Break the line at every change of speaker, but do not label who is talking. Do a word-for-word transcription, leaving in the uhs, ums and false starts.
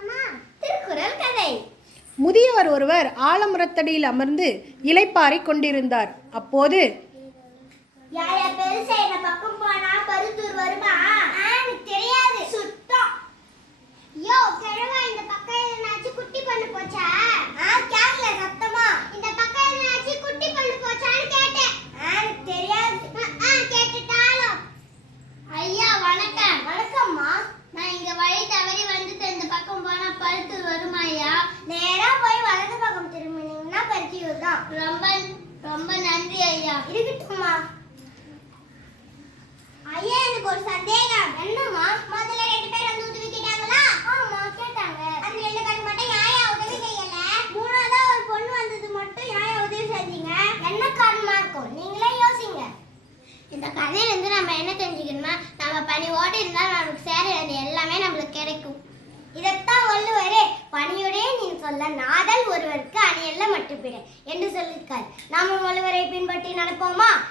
திருக்குறள் கதை.
முதியவர் ஒருவர் ஆலமரத்தடியில் அமர்ந்து இளைப்பாறை கொண்டிருந்தார். அப்போது
பக்கம் போனா பருத்தூர் வருமா? எனக்கு தெரியாது சுத்தம். யோ கிழவா, இந்த பக்கம் எதனாச்சு குட்டி பண்ணு போச்சா? கேட்கல சத்தமா. இந்த பக்கம் எதனாச்சு குட்டி பண்ணு போச்சான்னு கேட்டேன். எனக்கு தெரியாது. கேட்டுட்டாலும். ஐயா வணக்கம். வணக்கம்மா. நான் இங்க வழி தவறி வந்துட்டு இந்த பக்கம் போனா பருத்தூர் வருமா ஐயா? நேரா போய் வலது பக்கம் திரும்பினீங்கன்னா பருத்தியூர் தான். ரொம்ப ரொம்ப நன்றி ஐயா. இருக்கட்டும்மா. ஐயா எனக்கு ஒரு சந்தேகம். என்னம்மா? முதல்ல ரெண்டு பேர் வந்து உதவி கேட்டாங்களா? ஆமா கேட்டாங்க. அந்த ரெண்டு பேருக்கு மட்டும் யாயா உதவி செய்யல? மூணாவதா ஒரு பொண்ணு வந்தது மட்டும் யாயா உதவி செஞ்சீங்க? என்ன காரணமா இருக்கும்? நீங்களே யோசிங்க. இந்த கதையில இருந்து நம்ம என்ன தெரிஞ்சுக்கணுமா? நம்ம பணிவோடு இருந்தால் நமக்கு சேர வேண்டிய எல்லாமே நம்மளுக்கு கிடைக்கும். இதைத்தான் வள்ளுவரே பணியோடே நீ சொல்ல நாதல் ஒருவருக்கு அணியல்ல மட்டுப்பிட என்று சொல்லியிருக்கார். நாம வள்ளுவரை பின்பற்றி நடப்போமா?